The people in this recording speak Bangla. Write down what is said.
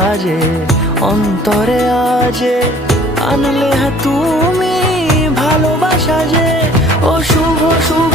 সাজে অন্তরে আজে আনলে তুমি ভালোবাসা যে ও শুভ শুভ